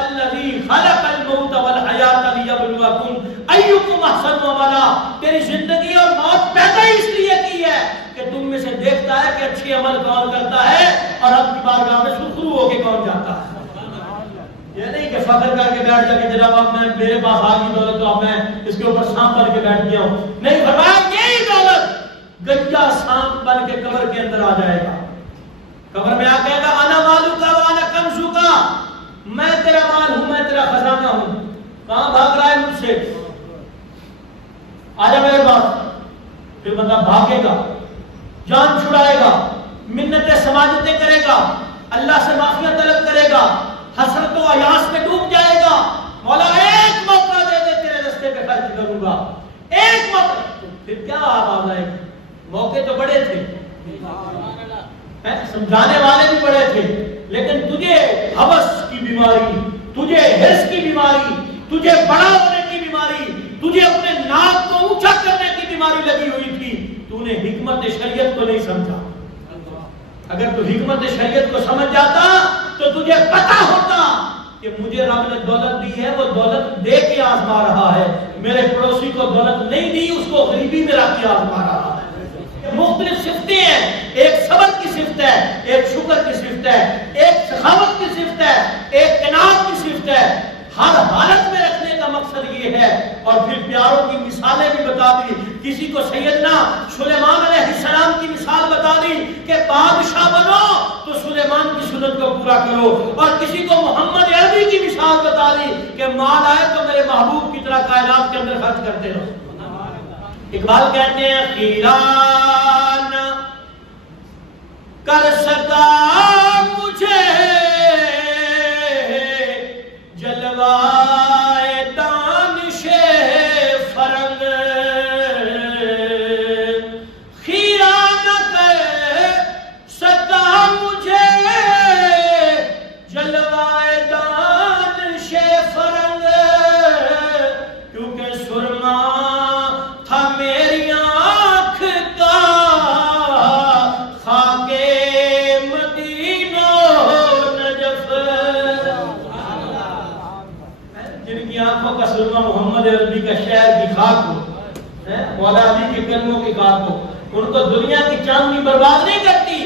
الذی خلق الموت والحیات لیبلوکم ایکم احسن عملا. تیری زندگی اور موت پیدا اس لیے کی ہے کہ تم میں سے دیکھتا ہے کہ اچھی عمل کون کرتا ہے اور رب کی بارگاہ میں سرخرو ہو کے کون جاتا ہے. یہ نہیں کہ فخر کر کے بیٹھ جا کہ جناب اب میں میرے پاس آ گئی دولت تو اب میں اس کے اوپر سانپ بن کے بیٹھ گیا ہوں. نہیں، فرمایا یہی دولت گنجا سانپ بن کے قبر کے اندر آ جائے گا. قبر میں آ کہے گا انا مالک و انا کنزک، میں تیرا مال ہوں، میں تیرا خزانہ ہوں. کہاں بھاگ رہا ہے مجھ سے؟ آجا میرے پاس. پھر بندہ بھاگے گا، جان چھڑائے گا، منتیں سماجتیں کرے گا، اللہ سے معافیاں طلب کرے گا، حسرت و عیاس میں ڈوب جائے گا. مولا ایک موقع دے دے تیرے رستے پہ خرچ کروں گا، ایک موقع. پھر کیا آواز آئے گی؟ موقع تو بڑے تھے، سمجھانے والے بھی بڑے تھے، لیکن تجھے ہوس کی بیماری، تجھے حرص کی بیماری، تجھے بڑا ہونے کی بیماری، تجھے اپنے ناک کو اونچا کرنے کی بیماری لگی ہوئی تھی. تو نے حکمت شریعت کو نہیں سمجھا. اگر تو حکمت شریعت کو سمجھ جاتا تو تجھے پتا ہوتا کہ مجھے رب نے دولت دی ہے، وہ دولت دے کے آزما رہا ہے. میرے پڑوسی کو دولت نہیں دی، اس کو غریبی میں رکھ کے آزما رہا ہے. مختلف صفتیں ہیں، ایک صبر کی صفت ہے، ایک شکر کی صفت ہے، ایک سخاوت کی صفت ہے، ایک قناعت کی صفت ہے. ہر حالت میں رکھنے کا مقصد یہ ہے. اور پھر پیاروں کی مثالیں بھی بتا دی. کسی کو سیدنا سلیمان علیہ السلام کی مثال بتا دی کہ بادشاہ بنو تو سلیمان کی سنت کو پورا کرو، اور کسی کو محمد عربی کی مثال بتا دی کہ مال آئے تو میرے محبوب کی طرح کائنات کے اندر خرچ کرتے رہو. اقبال کہتے ہیں خیران کر سکا مجھے جلوائے دانش فرنگ، خیران کر سکا مجھے جلوائے دانش فرنگ، کیونکہ سرما تھا میری آنکھ کا خاک مدینہ نجف. جن کی آنکھوں کا سرما محمد عربی کا شہر کی خاک ہو، مولا علی کے کلموں کی خاک ہو، ان کو دنیا کی چاندنی برباد نہیں کرتی.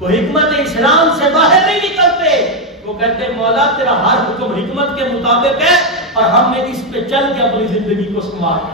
وہ حکمت اسلام سے باہر نہیں نکلتے. وہ کہتے مولا تیرا ہر حکم حکمت کے مطابق ہے اور ہم نے اس پہ چل کے اپنی زندگی کو سنوارا.